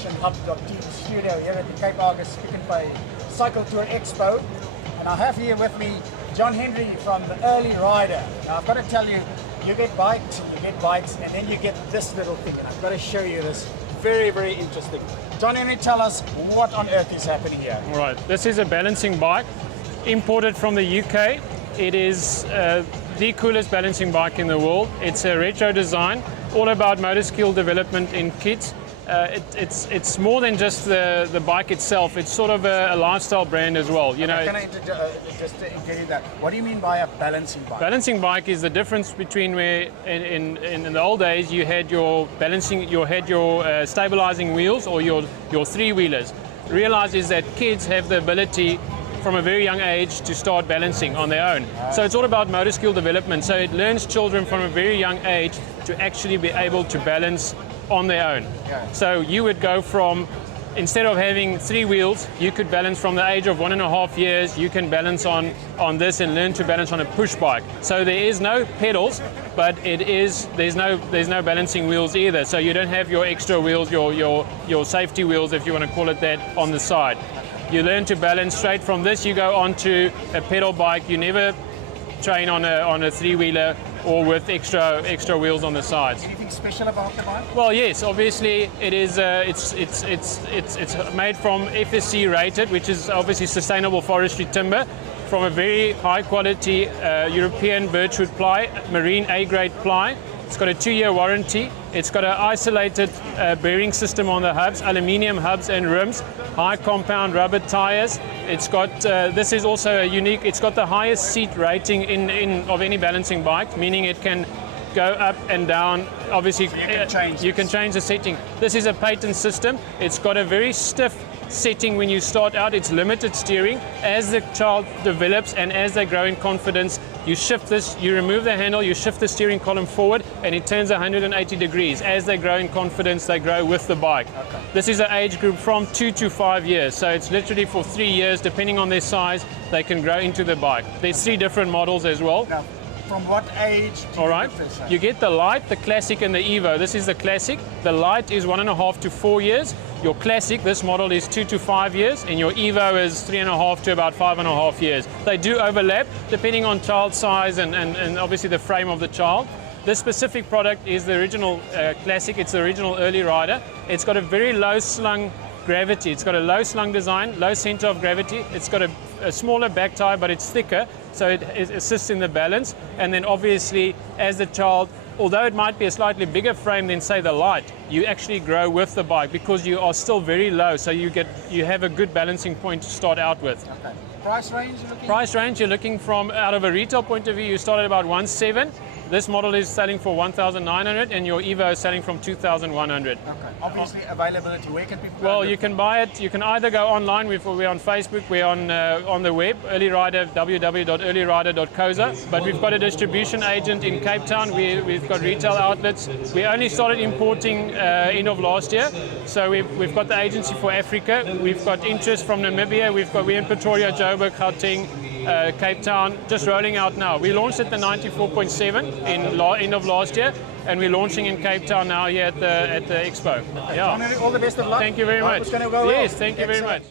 ActionHub.tv studio here at the Cape Argus Pick n Pay Cycle Tour Expo. And I have here with me John Henry from the Early Rider. Now I've got to tell you, you get bikes, and then you get this little thing. And I've got to show you this. Very, very interesting. John Henry, tell us what on earth is happening here. All right, this is a balancing bike imported from the UK. It is the coolest balancing bike in the world. It's a retro design, all about motor skill development in kids. It's more than just the bike itself. It's sort of a lifestyle brand as well. You know. Can I just get you that? What do you mean by a balancing bike? Balancing bike is the difference between where in the old days you had your balancing, stabilizing wheels or your three-wheelers. Realize is that kids have the ability from a very young age to start balancing on their own. So it's all about motor skill development. So it learns children from a very young age to actually be able to balance on their own. Yeah. So you would go from, instead of having three wheels, you could balance from the age of 1.5 years, you can balance on this and learn to balance on a push bike. So there is no pedals, but there's no balancing wheels either. So you don't have your extra wheels, your safety wheels, if you want to call it that, on the side. You learn to balance straight from this. You go onto a pedal bike. You never train on a three-wheeler or with extra wheels on the sides. Anything special about the bike? Well, yes, obviously it is. It's made from FSC rated, which is obviously sustainable forestry timber, from a very high quality European birchwood ply, marine A-grade ply. It's got a 2-year warranty. It's got an isolated bearing system on the hubs, aluminium hubs and rims, high compound rubber tires. It's got, this is also a unique, it's got the highest seat rating of any balancing bike, meaning it can go up and down. Obviously, so you can change the setting. This is a patent system. It's got a very stiff setting when you start out. It's limited steering. As the child develops and as they grow in confidence, you shift this, you remove the handle, you shift the steering column forward, and it turns 180 degrees. As they grow in confidence, they grow with the bike. Okay. This is an age group from 2 to 5 years, so it's literally for 3 years, depending on their size, they can grow into the bike. There's 3 different models as well. Now, from what age do All right, you get this? you get the Light, the Classic, and the Evo. This is the Classic. The Light is 1.5 to 4 years. Your Classic, this model, is 2 to 5 years, and your Evo is 3.5 to about 5.5 years. They do overlap depending on child size and obviously the frame of the child. This specific product is the original Classic. It's the original Early Rider. It's got a very low slung gravity. It's got a low slung design, low center of gravity. It's got a smaller back tire, but it's thicker, so it assists in the balance. And then obviously, as the child, although it might be a slightly bigger frame than say the Light, you actually grow with the bike because you are still very low, so you have a good balancing point to start out with. Okay. Price range you're looking? Price range, you're looking from, out of a retail point of view, you start at about 1.7. This model is selling for 1,900, and your Evo is selling from 2,100. Okay. Obviously, availability. Where can people? Well, you can buy it. You can either go online. We're on Facebook. We're on the web. Early Rider, www.earlyrider.co.za. But we've got a distribution agent in Cape Town. We've got retail outlets. We only started importing end of last year, so we've got the agency for Africa. We've got interest from Namibia. We're in Pretoria, Joburg, Gauteng, Cape Town, just rolling out now. We launched at the 94.7 end of last year, and we're launching in Cape Town now here at the expo. Yeah. All the best of luck. Thank you very much. It's going to go well. Yes, thank you very much.